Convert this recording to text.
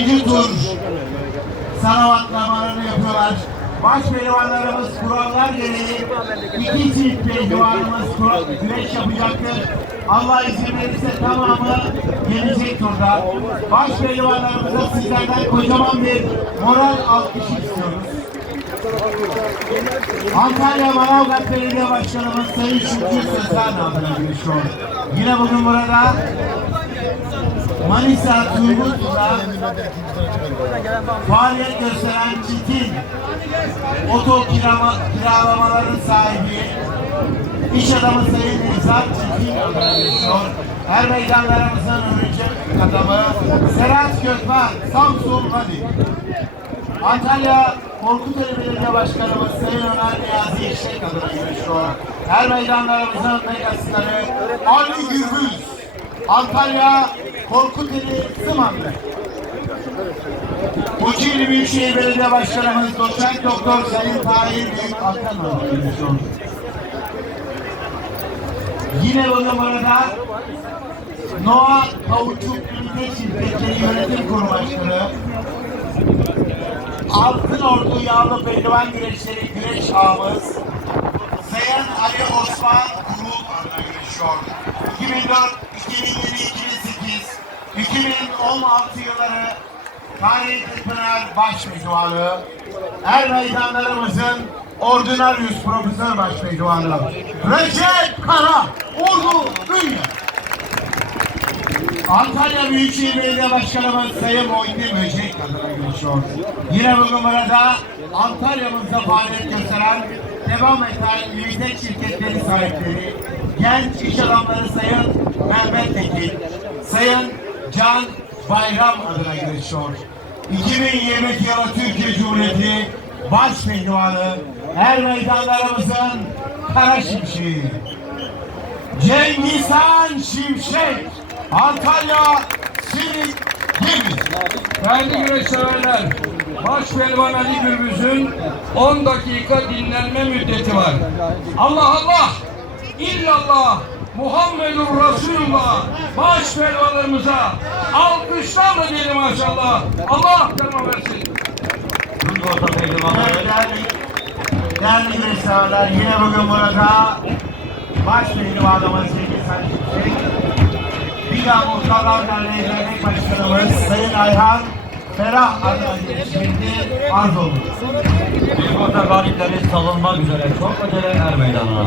İkinci tur salavatlarını yapıyorlar. Baş pehlivanlarımız kurallar gereği iki çift pehlivanımız güreş yapacaktır. Allah izin verirse tamamı gelecek turda. Baş pehlivanlarımıza sizlerden kocaman bir moral alkış istiyoruz. Antalya Manavgat Belediye Başkanımız Sayın Şükrü Sözler adına görüşüyor. Yine bugün burada Manisa Turgutlu'da faaliyet gösteren çitin oto kirama, kiralamaların sahibi iş adamı Sayın Nizam Çitin adına görüşüyor. Her meydanlarımızın öncü adamı Serhat Gökmen, Samsun Hadi. Antalya Korkuteli Belediye Başkanımız Sayın Ömer Niyazi İşlek adına görüşüyor. Her meydanlarımızın megastarı Ali Gürbüz. Antalya Korkuteli Sımanlı. Kocaeli Büyükşehir Belediye Başkanımız Doçent Doktor Sayın Tahir Büyük görüşüyor. Yine bu numarada Noa Kauçuk Ünite Şirketleri Yönetim Kurulu Başkanı Altın Ordu Yağlı Pehlivan Güreşleri Güreş Ağımız Sayın Ali Osman Kurul adına güreşiyor. 2004, 2007, 2008, 2016 yılları Tarih Pınar Baş Pehlivanı Er meydanlarımızın Ordinarius Profesör Baş Pehlivanı Recep Kara Ordu Dünya Antalya Büyükşehir Belediye Başkanımız Sayın Muhittin Böcek adına görüşüyor. Yine bugün burada Antalya'mızda faaliyet gösteren devam eden yüksek şirketleri sahipleri, genç iş adamları Sayın Mehmet Tekin, Sayın Can Bayram adına görüşüyor. 2022 yılı Türkiye Cumhuriyeti Baş Pehlivanı her meydanlarımızın kara şimşeği. Cengizhan Şimşek, Antalya Silik. Değerli güreş severler, baş pehlivan Ali Gürbüz'ün 10 dakika dinlenme müddeti var. Allah Allah, illallah, Muhammedur Resulullah, baş pehlivanlarımıza alkışlarla diyelim maşallah. Allah tamam versin. Evet, değerli, değerli güreşlerler yine bugün burada baş pehlivanımız Cengizhan Şimşek, Biga Muhtarlar Derneği Dernek Başkanımız Sayın Ayhan Ferah adına şimdi arz olunur. Büyük galipleri salınmak üzere çok acele er meydanına.